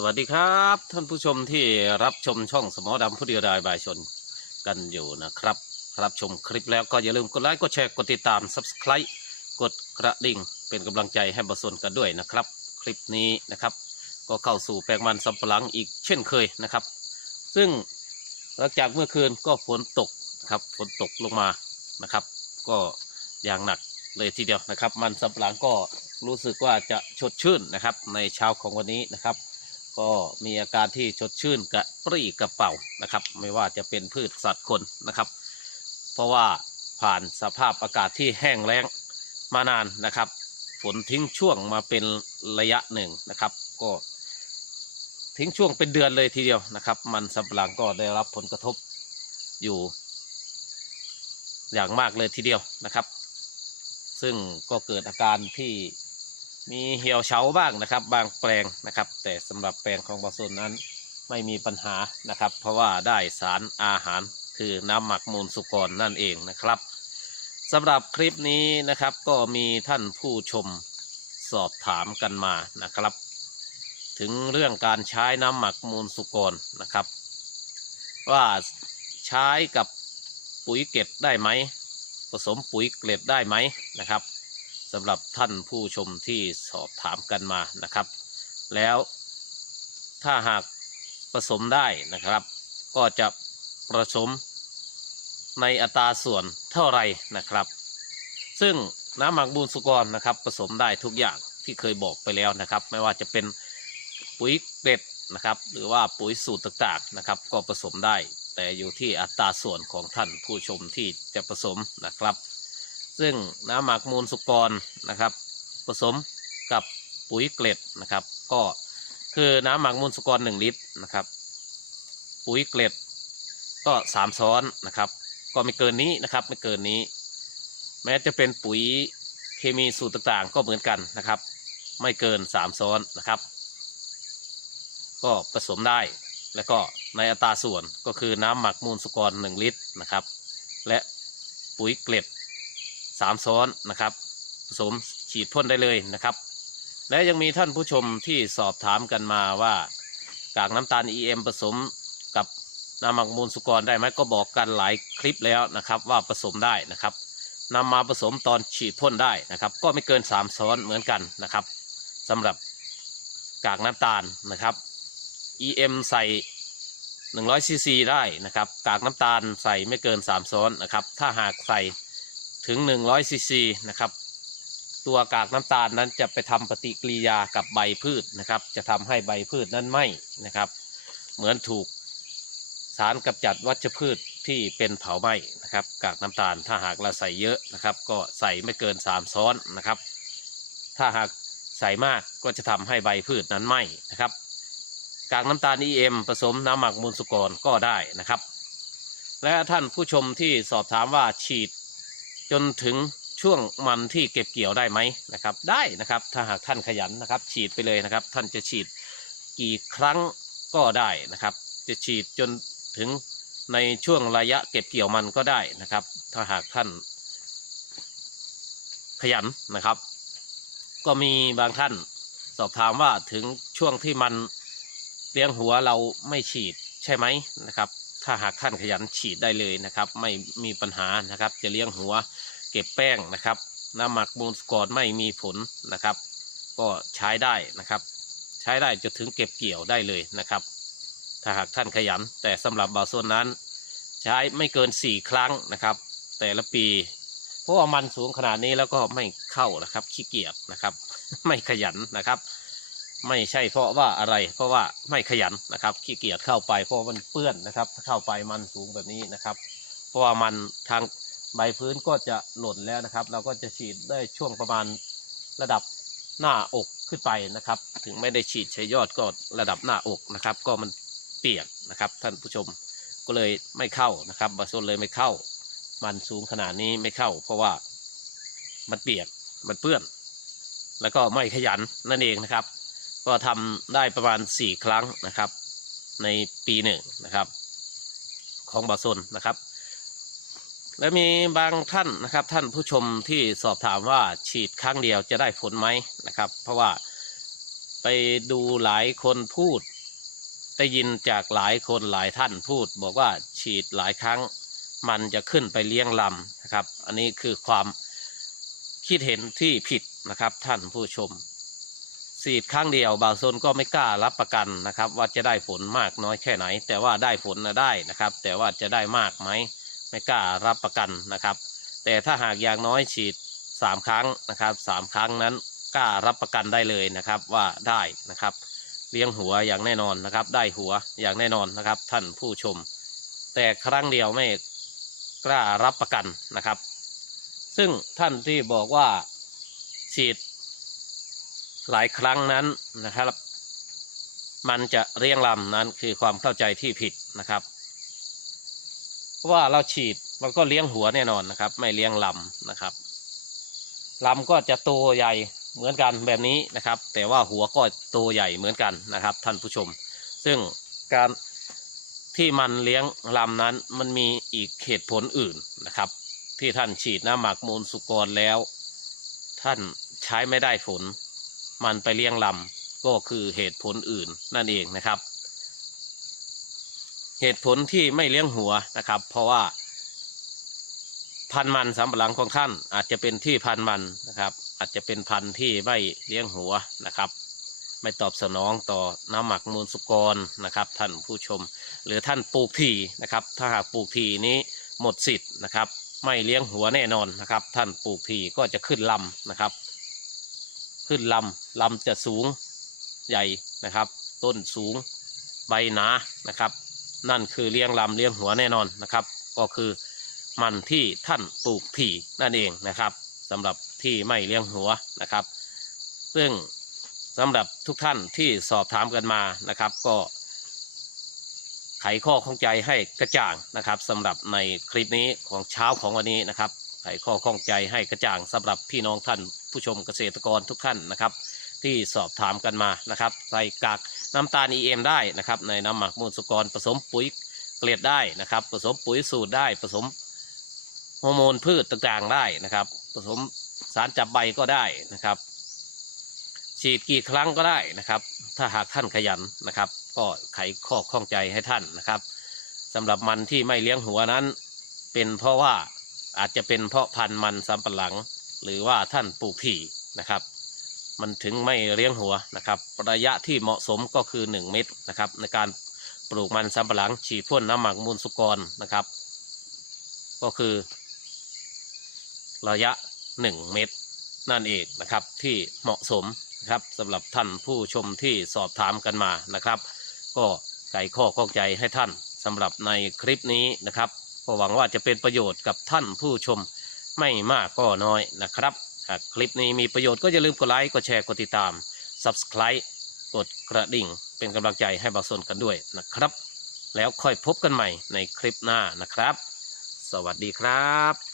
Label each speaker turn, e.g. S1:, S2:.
S1: สวัสดีครับ ท่านผู้ชมที่รับชมช่องสมอดำผู้เดียวดายบายชนกันอยู่นะครับ รับชมคลิปแล้วก็อย่าลืมกดไลค์กดแชร์กดติดตาม Subscribe กดกระดิ่ง เป็นกำลังใจให้บสนกันด้วยนะครับ คลิปนี้นะครับ ก็เข้าสู่แปลงมันสำปะหลังอีกเช่นเคยนะครับ ซึ่งหลังจากเมื่อคืนก็ฝนตกนะครับฝนตกลงมานะครับ ก็อย่างหนักเลยทีเดียวนะครับ มันสำปะหลังก็รู้สึกว่าจะชดชื่นนะครับ ในเช้าของวันนี้นะครับ ก็มีอาการที่ชดชื่นกระปรี้กระเป๋านะครับ ไม่ว่าจะเป็นพืชสัตว์คนนะครับ เพราะว่าผ่านสภาพอากาศที่แห้งแล้งมานานนะครับ ฝนทิ้งช่วงมาเป็นระยะหนึ่งนะครับ ก็ทิ้งช่วงเป็นเดือนเลยทีเดียวนะครับ มันสำปะหลังก็ได้รับผลกระทบอยู่ อย่างมากเลยทีเดียวนะครับ ซึ่งก็เกิดอาการที่ มีเหี่ยวเฉาบ้างนะครับ บางแปลงนะครับ แต่สำหรับแปลงของบาโซนนั้นไม่มีปัญหานะครับ เพราะว่าได้สารอาหารคือน้ำหมักมูลสุกรนั่นเองนะครับสำหรับคลิปนี้นะครับก็มีท่านผู้ชมสอบถามกันมานะครับ ถึงเรื่องการใช้น้ำหมักมูลสุกรนะครับ ว่าใช้กับปุ๋ยเกล็ดได้ไหมผสมปุ๋ยเกล็ดได้ไหมนะครับ สำหรับท่านผู้ชมที่สอบถามกันมานะครับ แล้วถ้าหากผสมได้นะครับ ก็จะผสมในอัตราส่วนเท่าไรนะครับ ซึ่งน้ำหมักบูนสุกรนะครับ ผสมได้ทุกอย่างที่เคยบอกไปแล้วนะครับ ไม่ว่าจะเป็นปุ๋ยเกล็ดนะครับ หรือว่าปุ๋ยสูตรต่างๆนะครับ ก็ผสมได้ แต่อยู่ที่อัตราส่วนของท่านผู้ชมที่จะผสมนะครับ ซึ่งน้ำหมักมูลสุกรนะครับ ผสมกับปุ๋ยเกล็ดนะครับ ก็คือน้ำหมักมูลสุกรหนึ่งลิตรนะครับ ปุ๋ยเกล็ดก็สามช้อนนะครับ ก็ไม่เกินนี้นะครับไม่เกินนี้ แม้จะเป็นปุ๋ยเคมีสูตรต่างๆ ก็เหมือนกันนะครับ ไม่เกินสามช้อนนะครับ ก็ผสมได้แล้วก็ในอัตราส่วนก็คือน้ำหมักมูลสุกรหนึ่งลิตรนะครับ และปุ๋ยเกล็ด สามช้อนนะครับ ผสมฉีดพ่นได้เลยนะครับ และยังมีท่านผู้ชมที่สอบถามกันมาว่ากากน้ำตาล EM ผสมกับน้ำหมักมูลสุกรได้ไหมก็บอกกันหลายคลิปแล้วนะครับว่าผสมได้นะครับนำมาผสมตอนฉีดพ่นได้นะครับ ก็ไม่เกินสามช้อนเหมือนกันนะครับสำหรับกากน้ำตาลนะครับ EM ใส่ 100ซีซีได้นะครับ กากน้ำตาลใส่ไม่เกิน3ช้อนนะครับ ถ้าหากใส่ ถึง 100ซีซีนะครับ ตัวกากน้ำตาลนั้นจะไปทำปฏิกิริยากับใบพืชนะครับ จะทำให้ใบพืชนั้นไหม้นะครับ เหมือนถูกสารกำจัดวัชพืชที่เป็นเผาไหม้นะครับ กากน้ำตาลถ้าหากเราใส่เยอะนะครับ ก็ใส่ไม่เกิน 3 ช้อนนะครับ ถ้าหากใส่มากก็จะทำให้ใบพืชนั้นไหม้นะครับ กากน้ำตาล EM ผสมน้ำหมักมูลสุกรก็ได้นะครับ และท่านผู้ชมที่สอบถามว่าฉีด จนถึงช่วงมันที่เก็บเกี่ยวได้ไหมนะครับ ได้นะครับถ้าหากท่านขยันนะครับ ฉีดไปเลยนะครับ ท่านจะฉีดกี่ครั้งก็ได้นะครับ จะฉีดจนถึงในช่วงระยะเก็บเกี่ยวมันก็ได้นะครับ ถ้าหากท่าน ขยันนะครับ ก็มีบางท่านสอบถามว่าถึงช่วงที่มันเลี้ยงหัวเราไม่ฉีดใช่ไหมนะครับ ถ้าหากท่านขยันฉีดได้เลยนะครับ ไม่มีปัญหานะครับ จะเลี้ยงหัวเก็บแป้งนะครับ น้ำหมักมูลสกรไม่มีผลนะครับ ก็ใช้ได้นะครับ ใช้ได้จนถึงเก็บเกี่ยวได้เลยนะครับ ถ้าหากท่านขยัน แต่สำหรับบาโซนนั้น ใช้ไม่เกินสี่ครั้งนะครับ แต่ละปีเพราะว่ามันสูงขนาดนี้แล้วก็ไม่เข้านะครับขี้เกียจนะครับ ไม่ขยันนะครับ ไม่ใช่เพราะว่าอะไร เพราะว่าไม่ขยันนะครับ ขี้เกียจเข้าไปเพราะมันเปื้อนนะครับถ้าเข้าไปมันสูงแบบนี้นะครับ เพราะว่ามันทางใบพื้นก็จะหล่นแล้วนะครับ เราก็จะฉีดได้ช่วงประมาณระดับหน้าอกขึ้นไปนะครับ ถึงไม่ได้ฉีดใช้ยอดก็ระดับหน้าอกนะครับ ก็มันเปียกนะครับ ท่านผู้ชมก็เลยไม่เข้านะครับบาโซนเลยไม่เข้า มันสูงขนาดนี้ไม่เข้า เพราะว่ามันเปียกมันเปื้อน แล้วก็ไม่ขยันนั่นเองนะครับ ก็ทำได้ประมาณ 4 ครั้งนะครับ ในปีหนึ่งนะครับ ของบาซนนะครับ และมีบางท่านนะครับ ท่านผู้ชมที่สอบถามว่าฉีดครั้งเดียวจะได้ผลไหมนะครับ เพราะว่าไปดูหลายคนพูดได้ยินจากหลายคนหลายท่านพูด บอกว่าฉีดหลายครั้งมันจะขึ้นไปเลี้ยงลำนะครับ อันนี้คือความคิดเห็นที่ผิดนะครับท่านผู้ชม ฉีดครั้งเดียวบางโซนก็ไม่กล้ารับประกันนะครับ ว่าจะได้ผลมากน้อยแค่ไหน แต่ว่าได้ผลนะได้นะครับ แต่ว่าจะได้มากไหมไม่กล้ารับประกันนะครับ แต่ถ้าหากอย่างน้อยฉีดสามครั้งนะครับสามครั้งนั้นกล้ารับประกันได้เลยนะครับว่าได้นะครับ เลี้ยงหัวอย่างแน่นอนนะครับ ได้หัวอย่างแน่นอนนะครับ ท่านผู้ชม แต่ครั้งเดียวไม่กล้ารับประกันนะครับ ซึ่งท่านที่บอกว่าฉีด หลายครั้งนั้นนะครับ มันจะเรียงลำนั้นคือความเข้าใจที่ผิดนะครับ เพราะว่าเราฉีดมันก็เลี้ยงหัวแน่นอนนะครับ ไม่เลี้ยงลำนะครับลำก็จะโตใหญ่เหมือนกันแบบนี้นะครับ แต่ว่าหัวก็โตใหญ่เหมือนกันนะครับ ท่านผู้ชม ซึ่งการที่มันเลี้ยงลำนั้นมันมีอีกเหตุผลอื่นนะครับ ที่ท่านฉีดน้ำหมักมูลสุกรแล้ว ท่านใช้ไม่ได้ผล มันไปเลี้ยงลำก็คือเหตุผลอื่นนั่นเองนะครับ เหตุผลที่ไม่เลี้ยงหัวนะครับ เพราะว่า พันธุ์มันสำปะหลังของท่านอาจจะเป็นที่พันธุ์มันนะครับ อาจจะเป็นพันธุ์ที่ไม่เลี้ยงหัวนะครับ ไม่ตอบสนองต่อน้ำหมักมูลสุกรนะครับ ท่านผู้ชม หรือท่านปลูกทีนะครับ ถ้าหากปลูกทีนี้หมดสิทธิ์นะครับ ไม่เลี้ยงหัวแน่นอนนะครับ ท่านปลูกทีก็จะขึ้นลำนะครับ ขึ้นลำลำจะสูงใหญ่นะครับ ต้นสูงใบหนานะครับ นั่นคือเลี้ยงลำเลี้ยงหัวแน่นอนนะครับ ก็คือมันที่ท่านปลูกถี่นั่นเองนะครับสำหรับที่ไม่เลี้ยงหัวนะครับ ซึ่งสำหรับทุกท่านที่สอบถามกันมานะครับ ก็ ไขข้อข้องใจให้กระจ่างนะครับสำหรับในคลิปนี้ของเช้าของวันนี้นะครับ ไขข้อข้องใจให้กระจ่างสำหรับพี่น้องท่าน ผู้ชมเกษตรกรทุกท่านนะครับ ที่สอบถามกันมานะครับ ใส่กากน้ำตาล EM ได้นะครับ ในน้ำหมักมูลสุกรผสมปุ๋ยเกล็ดได้นะครับ ผสมปุ๋ยสูตรได้ผสมฮอร์โมนพืชต่างๆได้นะครับ ผสมสารจับใบก็ได้นะครับ ฉีดกี่ครั้งก็ได้นะครับ ถ้าหากท่านขยันนะครับ ก็ไขข้อข้องใจให้ท่านนะครับสำหรับมันที่ไม่เลี้ยงหัวนั้น เป็นเพราะว่าอาจจะเป็นเพราะพันธุ์มันสำปะหลัง หรือว่าท่านปลูกถี่นะครับ มันถึงไม่เลี้ยงหัวนะครับ ระยะที่เหมาะสมก็คือ 1 เม็ดนะครับในการปลูกมันสำปะหลังฉีดพ่นน้ำหมักมูลสุกรนะครับ ก็คือ ระยะ 1 เม็ดนั่นเองนะครับที่เหมาะสมนะครับสำหรับท่านผู้ชมที่สอบถามกันมานะครับ ก็ไขข้อข้องใจให้ท่านสำหรับในคลิปนี้นะครับก็หวังว่าจะเป็นประโยชน์กับท่านผู้ชม ไม่มากก็น้อยนะครับ หากคลิปนี้มีประโยชน์ก็อย่าลืมกดไลค์ กดแชร์ กดติดตาม Subscribe กดกระดิ่ง เป็นกำลังใจให้บางส่วนกันด้วยนะครับ แล้วค่อยพบกันใหม่ในคลิปหน้านะครับ สวัสดีครับ